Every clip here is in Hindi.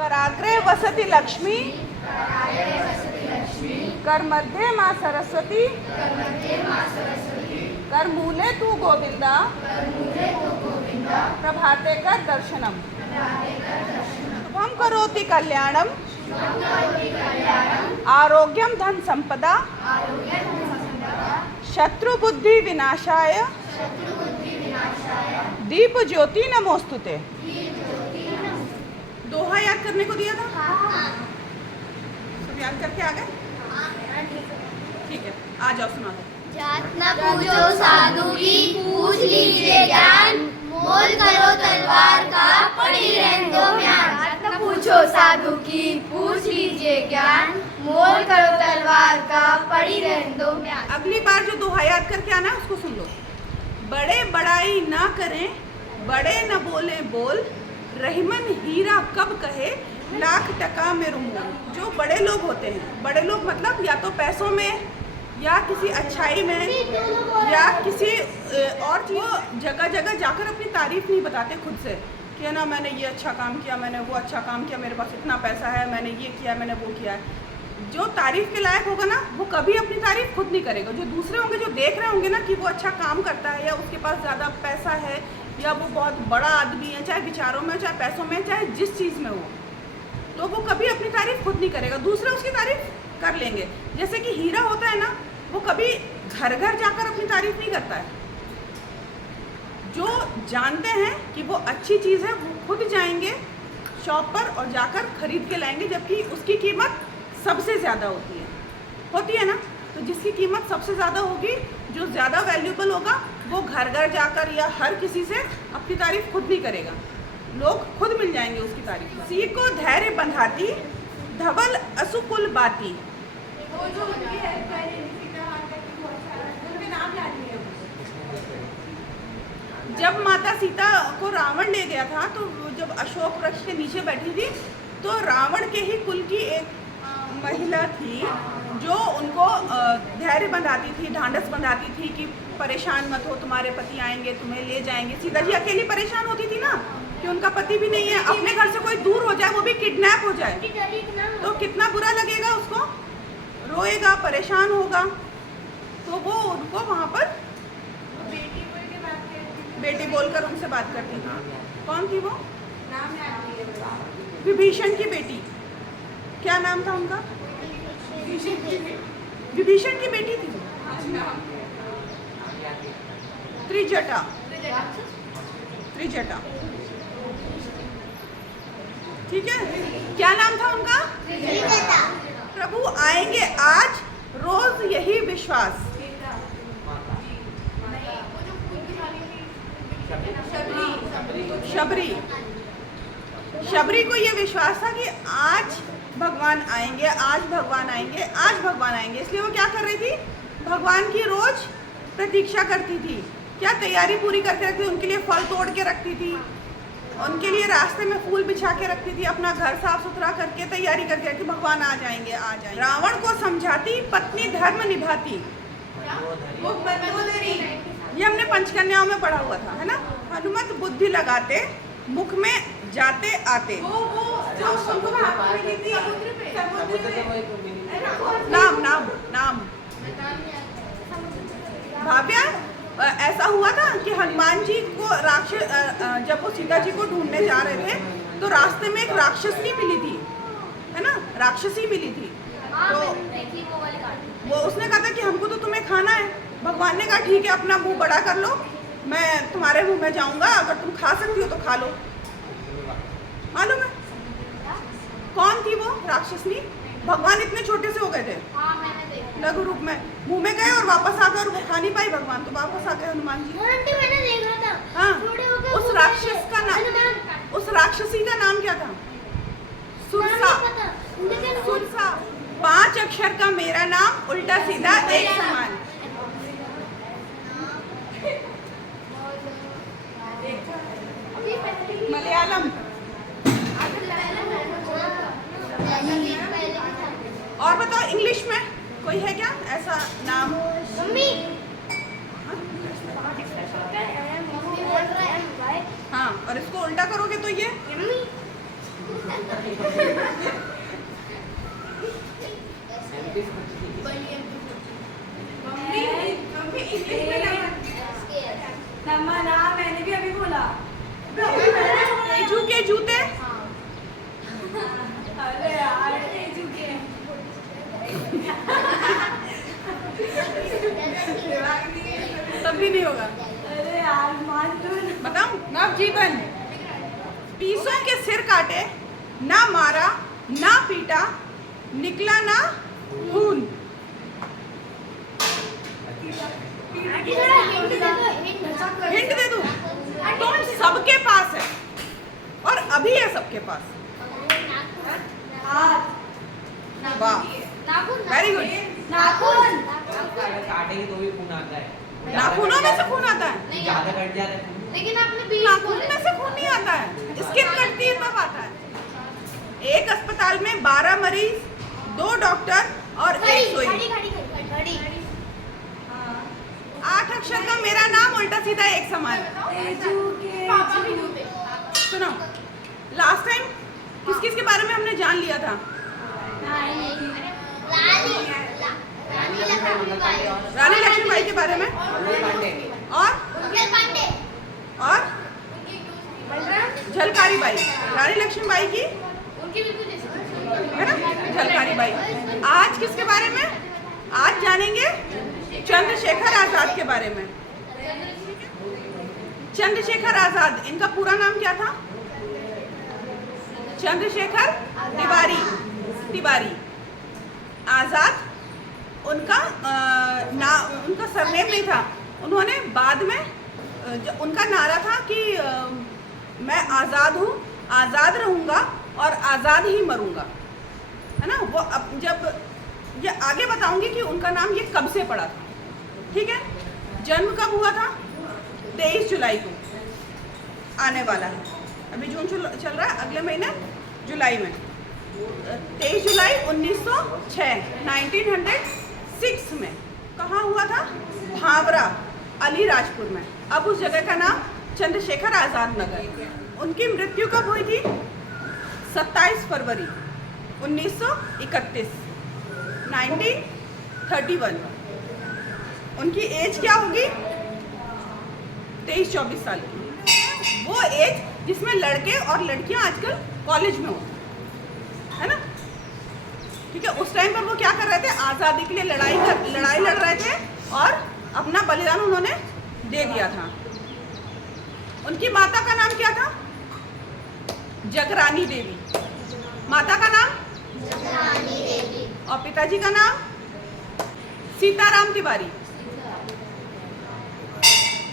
कराग्रे वसति लक्ष्मी कर मध्ये माँ सरस्वती कर मूले तू गोविंदा प्रभाते कर दर्शनम शुभम करोति कल्याणम आरोग्यम धन संपदा शत्रु बुद्धि विनाशाय दीप ज्योति नमोस्तुते। दोहा याद करने को दिया था, सब याद करके आ गए? ठीक है, आ जाओ सुना दो। जात न पूछो साधु की, पूछ लीजिए ज्ञान, मोल करो तलवार का, पड़ी रहने दो म्यान। जात न पूछो साधु की, पूछ लीजिए ज्ञान, मोल करो तलवार का, पड़ी रहने दो म्यान। अगली बार जो दोहा याद करके आना है उसको सुन लो। बड़े बड़ाई ना करें, बड़े न बोले बोल, रहीमन हीरा कब कहे, लाख टका में रूमोल। जो बड़े लोग होते हैं, बड़े लोग मतलब या तो पैसों में या किसी अच्छाई में या किसी और चीज़, जगह जगह जाकर अपनी तारीफ नहीं बताते खुद से कि है ना मैंने ये अच्छा काम किया, मैंने वो अच्छा काम किया, मेरे पास इतना पैसा है, मैंने ये किया, मैंने वो किया है। जो तारीफ के लायक होगा ना वो कभी अपनी तारीफ खुद नहीं करेगा। जो दूसरे होंगे, जो देख रहे होंगे ना कि वो अच्छा काम करता है या उसके पास ज़्यादा पैसा है या वो बहुत बड़ा आदमी है, चाहे विचारों में, चाहे पैसों में, चाहे जिस चीज़ में हो, तो वो कभी अपनी तारीफ खुद नहीं करेगा, दूसरे उसकी तारीफ कर लेंगे। जैसे कि हीरा होता है ना, वो कभी घर घर जाकर अपनी तारीफ नहीं करता है। जो जानते हैं कि वो अच्छी चीज़ है वो खुद जाएंगे शॉप पर और जाकर खरीद के लाएंगे, जबकि उसकी कीमत सबसे ज़्यादा होती है ना। तो जिसकी कीमत सबसे ज़्यादा होगी, जो ज़्यादा वैल्यूबल होगा, वो घर घर जाकर या हर किसी से अपनी तारीफ खुद नहीं करेगा, लोग खुद मिल जाएंगे उसकी तारीफ। सी को धैर्य बंधाती, धवल असुकुल बाती। जब माता सीता को रावण ले गया था, तो जब अशोक वृक्ष के नीचे बैठी थी, तो रावण के ही कुल की एक महिला थी जो उनको धैर्य बंधाती थी, ढांढस बंधाती थी कि परेशान मत हो, तुम्हारे पति आएंगे, तुम्हें ले जाएंगे। सीता जी अकेली परेशान होती थी ना कि उनका पति भी नहीं है, अपने घर से कोई दूर हो जाए, वो भी किडनैप हो जाए, तो कितना बुरा लगेगा उसको, रोएगा, परेशान होगा। तो वो उनको वहाँ पर बेटी बोलकर उनसे बात करती थी। कौन थी वो? विभीषण की बेटी। क्या नाम था उनका? विभीषण की बेटी थी त्रिजटा। ठीक है, क्या नाम था उनका? प्रभु आएंगे आज, रोज यही विश्वास। शबरी को ये विश्वास था कि आज भगवान आएंगे, आज भगवान आएंगे, आज भगवान आएंगे। इसलिए वो क्या कर रही थी? भगवान की रोज प्रतीक्षा करती थी। क्या तैयारी पूरी करके रखती थी, उनके लिए फल तोड़ के रखती थी, उनके लिए रास्ते में फूल बिछा के रखती थी, अपना घर साफ सुथरा करके तैयारी करके रखती, भगवान आ जाएंगे, आ जाएंगे। रावण को समझाती, पत्नी धर्म निभाती। ये हमने पंचकन्याओं में पढ़ा हुआ था, है ना। हनुमत बुद्धि लगाते, मुख में जाते आते। नाम भाव्या, ऐसा हुआ था कि हनुमान जी को राक्षस, जब वो सीता जी को ढूंढने जा रहे थे, तो रास्ते में एक राक्षसी मिली थी, है ना, राक्षसी मिली थी। तो वो उसने कहा था कि हमको तो तुम्हें खाना है। भगवान ने कहा ठीक है, अपना मुंह बड़ा कर लो, मैं तुम्हारे मुंह में जाऊंगा, अगर तुम खा सकती हो तो खा लो। मालूम है कौन थी वो राक्षसनी? भगवान इतने छोटे से हो गए थे, लघु रूप में, मुंह में गए और वापस आ गए, और वो खा नहीं पाई भगवान, तो वापस आ गए हनुमान जी। मैंने देखा था। हाँ, उस राक्षस का नाम, उस राक्षसी का नाम क्या था? सुरसा। 5 अक्षर का मेरा नाम, उल्टा सीधा एक समान। मलयालम। और बताओ इंग्लिश में कोई है क्या ऐसा नाम? मम्मी हाँ, और इसको उल्टा करोगे तो ये मैंने भी अभी बोला। तेजू के जूते। अरे यार तेजू के। तब भी नहीं होगा। अरे यार मान तो बताऊं? नवजीवन। पीसों के सिर काटे, ना मारा ना पीटा, निकला ना खून। हिंट दे दूं? तुम सबके पास है और अभी है सबके पास। वाह, वेरी गुड। नाखून। काटेंगे तो भी खून आता है। नाखूनों में से खून आता है? ज्यादा कट जाता है खून। लेकिन आपने बीच नाखून में से खून नहीं आता है, स्किन कटती है तब आता है। एक अस्पताल में 12 मरीज, 2 डॉक्टर और 1 सुई। 8 अक्षर का मेरा नाम उल्टा सीधा एक समान। सुनो, लास्ट टाइम किस किस के बारे में हमने जान लिया था? रानी लक्ष्मीबाई के बारे में, और झलकारी बाई। रानी लक्ष्मीबाई की है ना, झलकारी बाई। आज किसके बारे में? आज जानेंगे चंद्रशेखर आजाद के बारे में। चंद्रशेखर आजाद, इनका पूरा नाम क्या था? चंद्रशेखर तिवारी। आजाद उनका उनका सरनेम नहीं था। उन्होंने बाद में उनका नारा था कि मैं आज़ाद हूँ, आज़ाद रहूँगा और आज़ाद ही मरूँगा, है ना। वो अब जब ये आगे बताऊंगी कि उनका नाम ये कब से पड़ा था, ठीक है। जन्म कब हुआ था? 23 जुलाई को, आने वाला है, अभी जून चल रहा है, अगले महीने जुलाई में 23 जुलाई 1906 में। कहाँ हुआ था? भावरा, अलीराजपुर में। अब उस जगह का नाम चंद्रशेखर आज़ाद नगर। उनकी मृत्यु कब हुई थी? 27 फरवरी 1931, 1931। उनकी एज क्या होगी? 23-24 साल की। वो एज जिसमें लड़के और लड़कियां आजकल कॉलेज में होते है ना, ठीक है। उस टाइम पर वो क्या कर रहे थे? आज़ादी के लिए लड़ाई लड़ रहे थे और अपना बलिदान उन्होंने दे दिया था। उनकी माता का नाम क्या था? जगरानी देवी। माता का नाम जगरानी देवी। और पिताजी का नाम सीताराम तिवारी।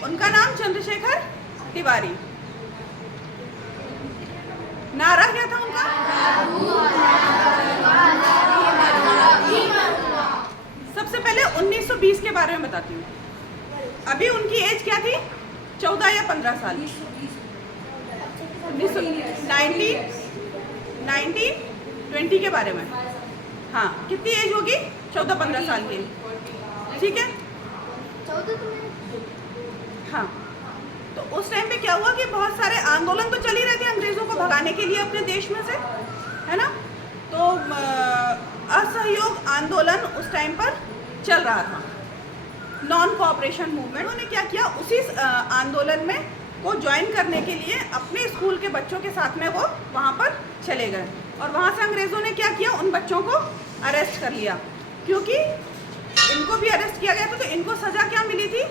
उनका नाम चंद्रशेखर तिवारी। नारा क्या था उनका? सबसे पहले 1920 के बारे में बताती हूँ। अभी उनकी एज क्या थी? 14 या 15 साल। 1920 के बारे में, हाँ, कितनी एज होगी? 14-15 साल की, ठीक है। हाँ, तो उस टाइम पे क्या हुआ कि बहुत सारे आंदोलन तो चल ही रहे थे अंग्रेजों को भगाने के लिए अपने देश में से, है ना। तो असहयोग आंदोलन उस टाइम पर चल रहा था, नॉन कोऑपरेशन मूवमेंट। उन्होंने क्या किया? उसी आंदोलन में को ज्वाइन करने के लिए अपने स्कूल के बच्चों के साथ में वो वहाँ पर चले गए और वहाँ से अंग्रेज़ों ने क्या किया? उन बच्चों को अरेस्ट कर लिया, क्योंकि इनको भी अरेस्ट किया गया था। तो इनको सज़ा क्या मिली थी?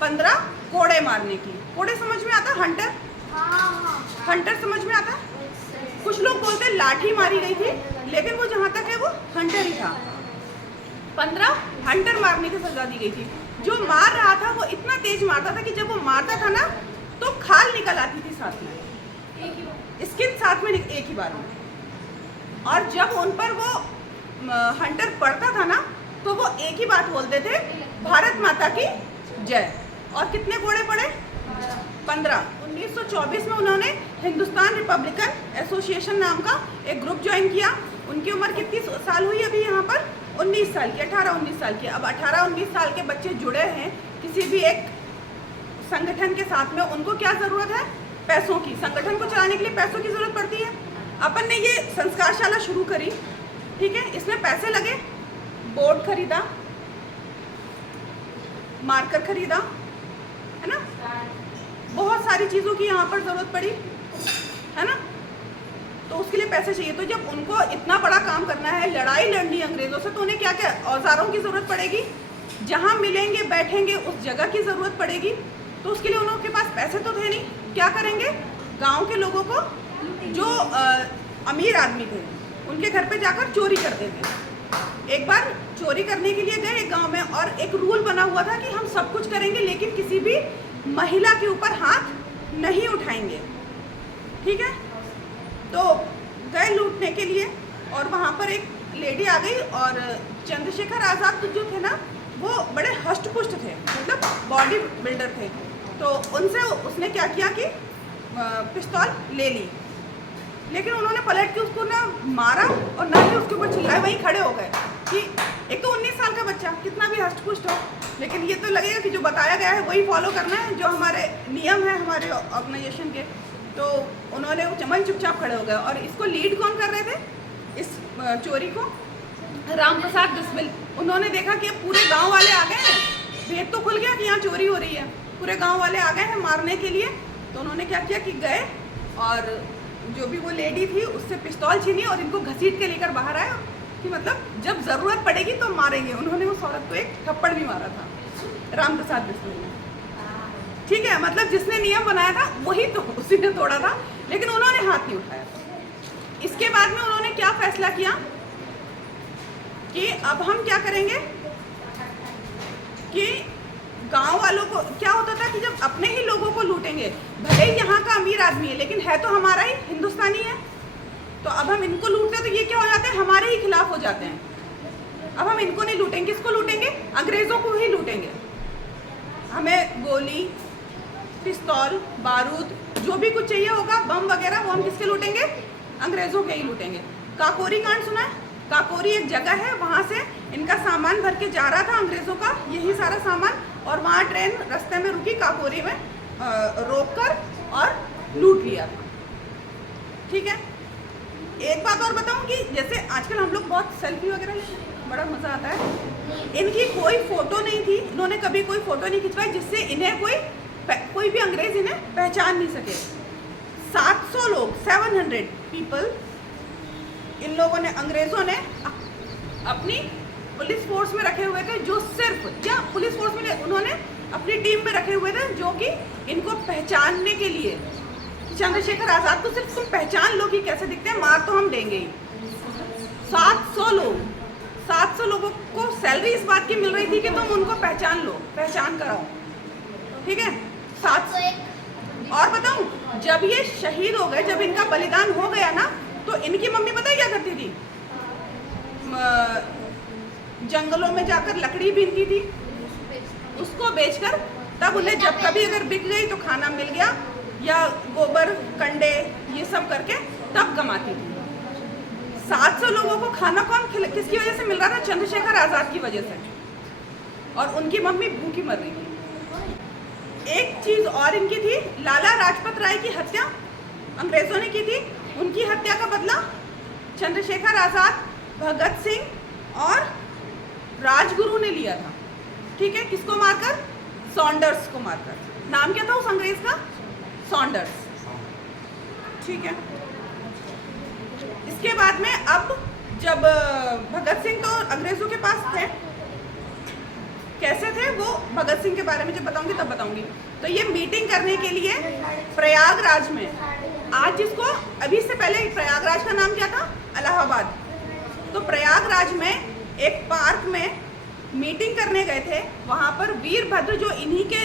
15 कोड़े मारने की। कोड़े समझ में आता? हंटर समझ में आता? कुछ लोग बोलते लाठी मारी गई थी, लेकिन वो जहाँ तक है वो हंटर ही था। 15 हंटर मारने की सजा दी गई थी। जो मार रहा था वो इतना तेज मारता था कि जब वो मारता था ना तो खाल निकल आती थी साथ में, स्किन साथ में एक ही बार में। और जब उन पर वो हंटर पड़ता था ना तो वो एक ही बात बोलते थे, भारत माता की जय। और कितने कोड़े पड़े? 15। 1924 में उन्होंने हिंदुस्तान रिपब्लिकन एसोसिएशन नाम का एक ग्रुप ज्वाइन किया। उनकी उम्र कितनी साल हुई अभी यहाँ पर? 19 साल की, 18-19 साल की। अब 18-19 साल के बच्चे जुड़े हैं किसी भी एक संगठन के साथ में, उनको क्या ज़रूरत है? पैसों की। संगठन को चलाने के लिए पैसों की ज़रूरत पड़ती है। अपन ने ये संस्कारशाला शुरू करी, ठीक है, इसमें पैसे लगे, बोर्ड खरीदा, मार्कर खरीदा, है ना, बहुत सारी चीज़ों की यहाँ पर ज़रूरत पड़ी, है ना, तो उसके लिए पैसे चाहिए। तो जब उनको इतना बड़ा काम करना है, लड़ाई लड़नी अंग्रेज़ों से, तो उन्हें क्या क्या औजारों की ज़रूरत पड़ेगी, जहाँ मिलेंगे बैठेंगे उस जगह की ज़रूरत पड़ेगी। तो उसके लिए उनके पास पैसे तो थे नहीं, क्या करेंगे? गांव के लोगों को, जो अमीर आदमी थे, उनके घर पे जाकर चोरी करते थे। एक बार चोरी करने के लिए गए एक गांव में, और एक रूल बना हुआ था कि हम सब कुछ करेंगे लेकिन किसी भी महिला के ऊपर हाथ नहीं उठाएंगे, ठीक है। तो गए लूटने के लिए, और वहाँ पर एक लेडी आ गई, और चंद्रशेखर आज़ाद जो थे ना, वो बड़े हष्ट पुष्ट थे, मतलब बॉडी बिल्डर थे। तो उनसे उसने क्या किया कि पिस्तौल ले ली, लेकिन उन्होंने पलट के उसको ना मारा और ना ही उसके ऊपर चिल्लाए, वहीं खड़े हो गए कि एक तो 19 साल का बच्चा कितना भी हष्ट पुष्ट हो, लेकिन ये तो लगेगा कि जो बताया गया है वही फॉलो करना है, जो हमारे नियम है हमारे ऑर्गेनाइजेशन के। तो उन्होंने चमन चुपचाप खड़े हो गए। और इसको लीड कौन कर रहे थे, इस चोरी को? राम प्रसाद बिस्मिल। उन्होंने देखा कि अब पूरे गांव वाले आ गए हैं, भेद तो खुल गया कि यहाँ चोरी हो रही है, पूरे गांव वाले आ गए हैं मारने के लिए। तो उन्होंने क्या किया कि गए और जो भी वो लेडी थी उससे पिस्तौल छीनी और इनको घसीट के लेकर बाहर आया कि मतलब जब ज़रूरत पड़ेगी तो मारेंगे। उन्होंने उस औरत को एक थप्पड़ भी मारा था, राम प्रसाद बिस्मिल ने, ठीक है। मतलब जिसने नियम बनाया था वही तो उसी ने तोड़ा था, लेकिन उन्होंने हाथ नहीं उठाया। इसके बाद में उन्होंने क्या फैसला किया कि अब हम क्या करेंगे कि गांव वालों को क्या होता था कि जब अपने ही लोगों को लूटेंगे, भले ही यहाँ का अमीर आदमी है लेकिन है तो हमारा ही, हिंदुस्तानी है, तो अब हम इनको लूटते हैं तो ये क्या हो जाते हैं, हमारे ही खिलाफ हो जाते हैं। अब हम इनको नहीं लूटेंगे, किसको लूटेंगे? अंग्रेज़ों को ही लूटेंगे। हमें गोली, पिस्तौल, बारूद, जो भी कुछ चाहिए होगा, बम वगैरह, वो हम किसके लूटेंगे? अंग्रेज़ों के ही लूटेंगे। काकोरी कांड सुना है? काकोरी एक जगह है, वहाँ से इनका सामान भर के जा रहा था अंग्रेज़ों का, यही सारा सामान, और वहाँ ट्रेन रास्ते में रुकी, काकोरी में रोककर और लूट लिया था, ठीक है। एक बात और बताऊं कि जैसे आजकल हम लोग बहुत सेल्फी वगैरह लेते हैं, बड़ा मज़ा आता है। इनकी कोई फ़ोटो नहीं थी, इन्होंने कभी कोई फ़ोटो नहीं खिंचवाई जिससे इन्हें कोई भी अंग्रेज़ इन्हें पहचान नहीं सके। 700 लोग, 700 पीपल, इन लोगों ने, अंग्रेज़ों ने अपनी पुलिस फोर्स में रखे हुए थे, जो सिर्फ क्या पुलिस फोर्स में उन्होंने अपनी टीम में रखे हुए थे, जो कि इनको पहचानने के लिए, चंद्रशेखर आज़ाद को सिर्फ तुम पहचान लो कि कैसे दिखते हैं, मार तो हम देंगे ही। 700 लोग, 700 लोगों को सैलरी इस बात की मिल रही थी कि तुम उनको पहचान लो, पहचान कराओ, ठीक है। 700। और बताऊं, जब ये शहीद हो गए, जब इनका बलिदान हो गया ना, तो इनकी मम्मी पता है क्या करती थी? जंगलों में जाकर लकड़ी बीनती थी, उसको बेचकर तब उन्हें जब कभी अगर बिक गई तो खाना मिल गया, या गोबर कंडे ये सब करके तब कमाती थी। 700 लोगों को खाना किसकी वजह से मिल रहा था? चंद्रशेखर आज़ाद की वजह से, और उनकी मम्मी भूखी मर रही थी। एक चीज़ और इनकी थी, लाला लाजपत राय की हत्या अंग्रेज़ों ने की थी, उनकी हत्या का बदला चंद्रशेखर आज़ाद, भगत सिंह और राजगुरु ने लिया था, ठीक है। किसको मारकर? सॉन्डर्स को मारकर। नाम क्या था उस अंग्रेज का? सॉन्डर्स, ठीक है। इसके बाद में अब जब भगत सिंह तो अंग्रेजों के पास थे, कैसे थे वो भगत सिंह के बारे में जब बताऊंगी तब बताऊंगी। तो ये मीटिंग करने के लिए प्रयागराज में, आज जिसको अभी से पहले प्रयागराज का नाम क्या था? इलाहाबाद। तो प्रयागराज में एक पार्क में मीटिंग करने गए थे, वहाँ पर वीरभद्र जो इन्हीं के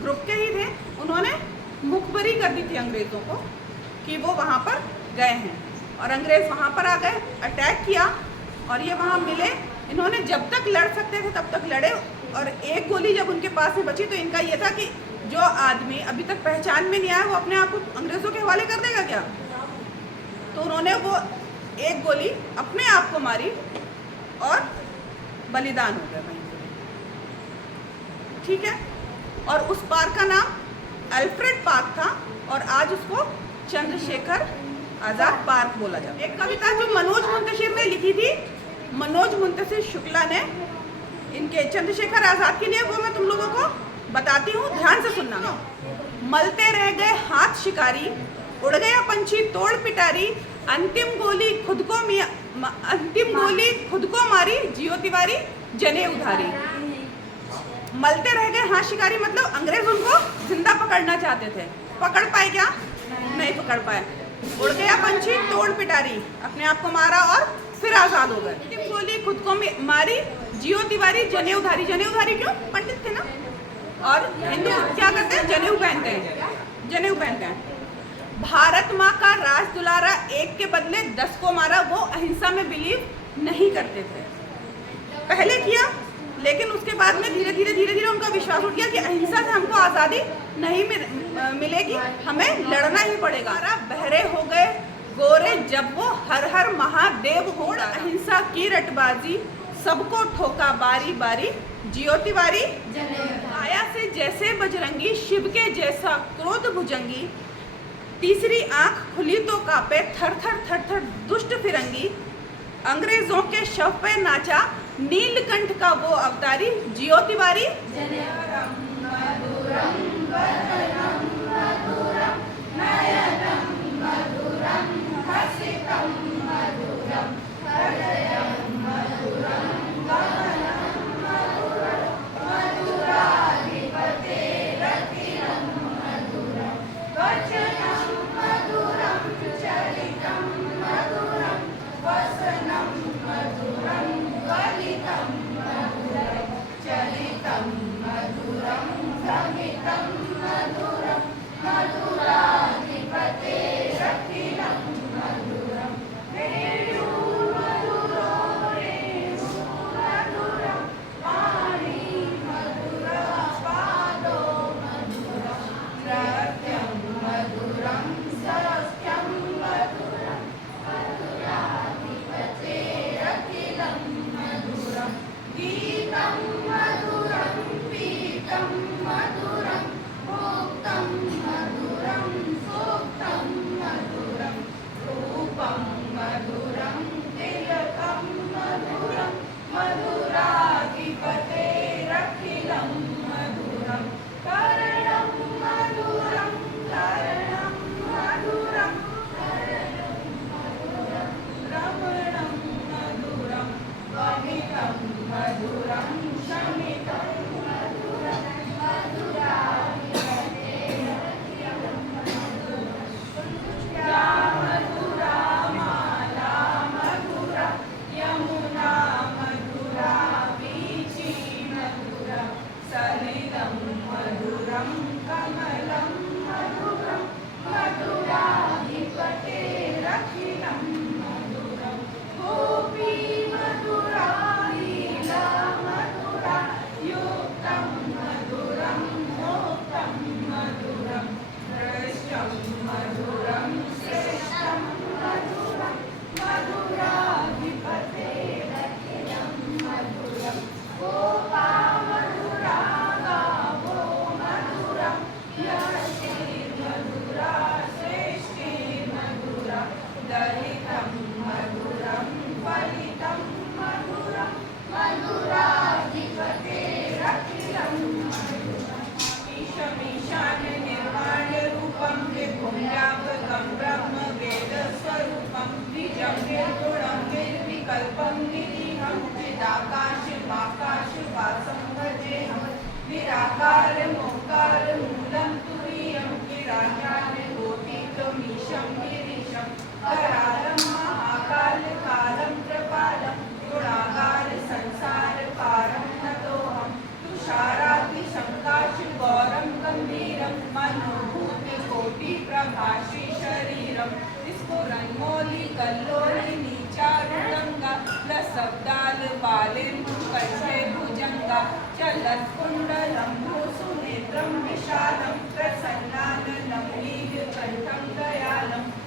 ग्रुप के ही थे, उन्होंने मुखबरी कर दी थी अंग्रेज़ों को कि वो वहाँ पर गए हैं, और अंग्रेज़ वहाँ पर आ गए, अटैक किया, और ये वहाँ मिले। इन्होंने जब तक लड़ सकते थे तब तक लड़े, और एक गोली जब उनके पास में बची तो इनका ये था कि जो आदमी अभी तक पहचान में नहीं आया वो अपने आप को अंग्रेज़ों के हवाले कर देगा क्या? तो उन्होंने वो एक गोली अपने आप को मारी, और बलिदान हो गए वहीं पे। ठीक है, और उस पार्क का नाम अल्फ्रेड पार्क था और आज उसको चंद्रशेखर आजाद पार्क बोला जाता है। एक कविता जो मनोज मुंतशिर ने लिखी थी, मनोज मुंतशिर शुक्ला ने, इनके चंद्रशेखर आजाद के लिए, वो मैं तुम लोगों को बताती हूँ, ध्यान से सुनना। मलते रह गए हाथ शिकारी, उड़ गया पंछी तोड़ पिटारी, अंतिम गोली खुद को मारी, जियो तिवारी जने उधारी। मलते रह गए हाथ शिकारी मतलब अंग्रेज उनको जिंदा पकड़ना चाहते थे, पकड़ पाए क्या? नहीं पकड़ पाए। उड़ गया पंछी तोड़ पिटारी, अपने आप को मारा और फिर आजाद हो गए। अंतिम गोली खुद को मारी, जियो तिवारी जने उधारी। जने उधारी क्यों? पंडित थे ना, और हिंदू क्या करते हैं? जनेऊ पहनते हैं, जनेऊ पहनते हैं। भारत माँ का राज दुलारा, एक के बदले 10 को मारा। वो अहिंसा में बिलीव नहीं करते थे, पहले किया, लेकिन उसके बाद में धीरे धीरे उनका विश्वास उठ गया कि अहिंसा से हमको आज़ादी नहीं मिलेगी, हमें लड़ना ही पड़ेगा। बहरे हो गए गोरे जब वो हर हर महादेव हो, अहिंसा की रटबाजी सबको ठोका बारी बारी, जियो तिवारी आया से जैसे बजरंगी, शिव के जैसा क्रोध भुजंगी, तीसरी आंख खुली तो कांपे, थर थर दुष्ट फिरंगी, अंग्रेजों के शव पे नाचा, नीलकंठ का वो अवतारी, जियो तिवारी।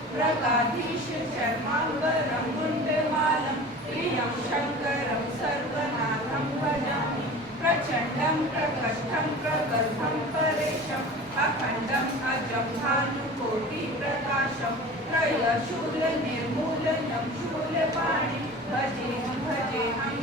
प्रगाधीश चर्मांबरं गुण्डमालं प्रियं शङ्करं प्रचंडम प्रकष्टम प्रगल्भम परेशम अखंडम अजम भानुकोटि प्रकाशम त्रयशूल निर्मूलनम शूलपाणि भजेहं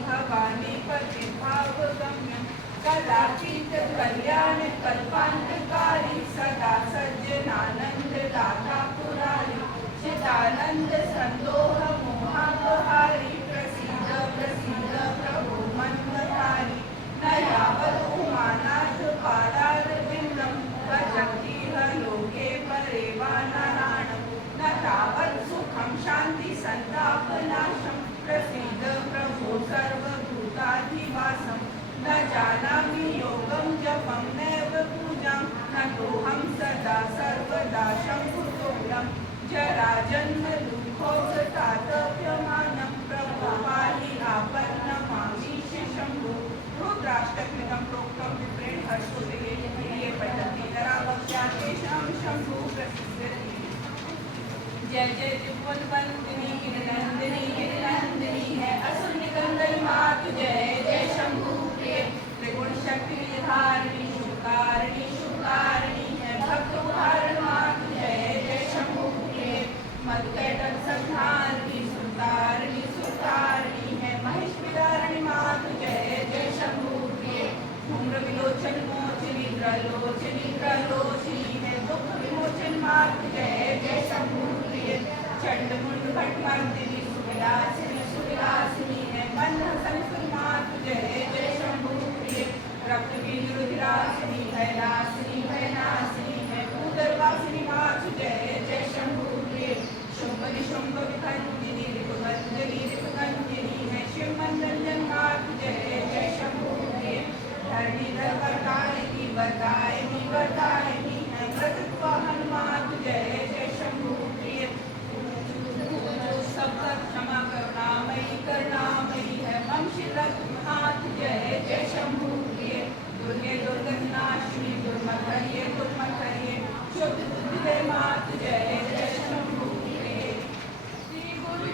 भवानी पति भावगम्यं कलातीत कल्याण कल्पांतकारी सदा सज्जनानंद दाता पुरारी चिदानंद संदोह मोहापहारी प्रसीद प्रसीद प्रभो मनमहारी न यावत् उमानाथ पादारविंदं भजन्ति लोके परे वा नारायणं न तावत् सुखं शांति संतापनाशं प्रसीद प्रभो सर्वभूताधिवासं न जानामि योगं जपं नैव पूजां न तोऽहं सदा सर्वदा शम्भुतोलं जराजन्म दुःखोपतातप्यमानं प्रभो पाहि आपन्नमामीश शम्भो रुद्राष्टकमिदं प्रोक्तं विप्रेण हर्षोदये ये पठन्ति नरावक्ष्या तेषां शम्भो प्रसिद्ध्यति जय जय त्रिभुवनवन्दिनी गिरिनन्दिनी है असुर निकंदन मातु जय जय शंभु प्रिय त्रिगुण शक्ति धारिणी शुभकारिणी है भक्त उदाहरण मातु जय जय शंभु प्रिय मधुकैटभ संहारिणी सुतारिणी है महेश विदारिणी मातु जय जय शंभु प्रिय धूम्र विलोचन मोचनी प्रलोचनी है दुख विमोचन मातु जय जय शंभु प्रिय चंड मुंड भटमर्दिनी सुविलासिनी है मन हसन मातु जय जय शंभु प्रिय रक्त बीज रुधिरासिनी है नासिनी है भूदरवासिनी मातु जय जय शंभु प्रिय शुंभ निशुंभ विभंजिनी रिपुगंजिनी है शिव मंदन मातु जय जय शंभु प्रिय धरणीधर वर्तायनी है व्रत वाहन मातु जय जय शंभु प्रिय सबका क्षमा करुणामयी है मम शिरक हाथ जय जय शंभु प्रिय दुर्गे दुर्गनाशिनी दुर्मत करिए शुद्ध बुद्धि दे मात जय जय शंभु प्रिय श्री गुरु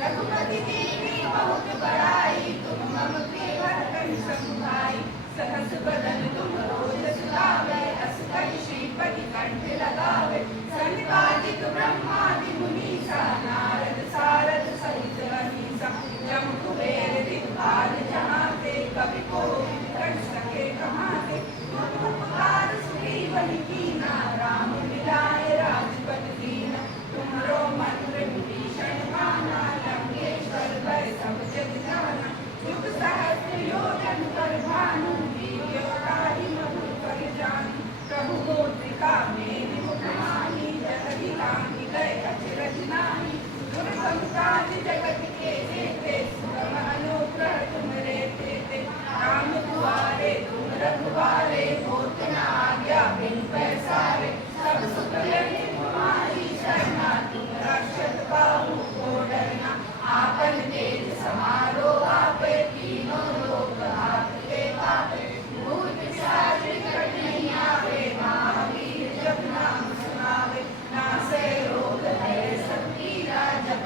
रघुपति दीनी बहुत बड़ाई तुम मम प्रिय भरतन समुदाई सहस बदन तुम रोज सुलावे अस कहि श्रीपति कंठ लगावे सनकादिक ब्रह्मादि मुनीसा नारद सारद सहित अहिसा जम कुबेर दिक्पाल जहाँ ते कवि को कर सके कहाँ ते तुम उपकार सुग्रीव ही कीना राम मिलाए राजपद दीना तुमरो मंत्र विभीषण माना लंकेश्वर भय सब जग जाना युग सहस्त्र योजन पर भानु वीर्योताहि मधुर फल जानी प्रभु गोत्रिका मेरि मुख माही जगति लांघि गए अचरज नाहि दुर्गम काज जगत के जेते सुगम अनुग्रह तुमरे तेते राम दुआरे तुम रखवारे होत न आज्ञा बिन पैसारे सब सुख लगे तुम्हारी शरणा तुम रक्षक बाहु को डरना आपन तेज समारो आपे तीनों लोक आपके पापे भूत पिशाच निकट नहीं आवे महावीर जब नाम सुनावे नासे रोग है सब पीरा जब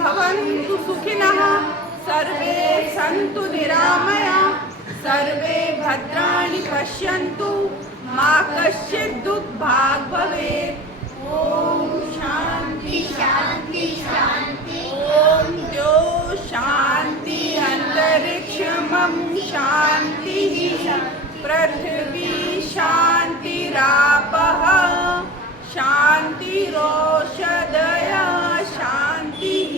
भवन्तु सुखिनः सर्वे सन्तु निरामया सर्वे भद्राणि पश्यन्तु मा कश्चित् दुःखभाग् भवेत्। ओम शांति शांति शांति ओम जो शांति अंतरिक्षमं शांति पृथ्वी शांतिरापः शांतिरोषधयः शांतिः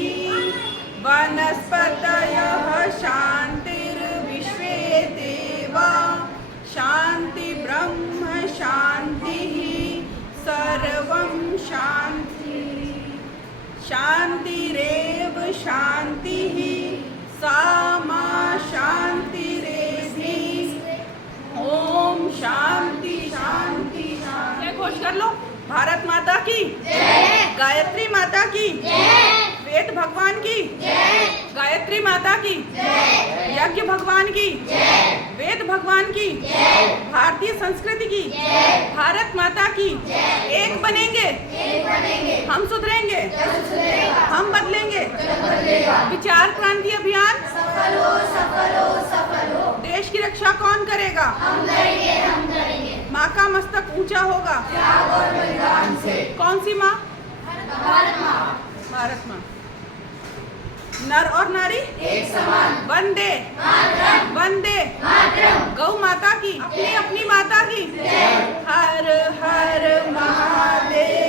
वनस्पतयः शांतिर्विश्वे देवाः शांति ब्रह्म शांतिः सर्वं शांति शांतिरेव शांतिः सा मा शांतिरेधि। ओम शांति शांति शांति। घोष कर लो। भारत माता की जय। गायत्री माता की जय। वेद भगवान की जय। गायत्री माता की जय। यज्ञ भगवान की जय। वेद भगवान की जय। भारतीय संस्कृति की जय। भारत माता की जय। एक बनेंगे एक बनेंगे हम सुधरेंगे जग सुधरेगा हम बदलेंगे जग बदलेगा विचार क्रांति अभियान सफल हो सफल हो सफल हो देश की रक्षा कौन करेगा हम करेंगे हम करेंगे माँ का मस्तक ऊंचा होगा त्याग और बलिदान से कौन सी माँ भारत माँ भारत माँ नर और नारी एक समान वंदे मातरम वंदे मातरम गौ माता की अपनी अपनी माता की हर हर महादेव।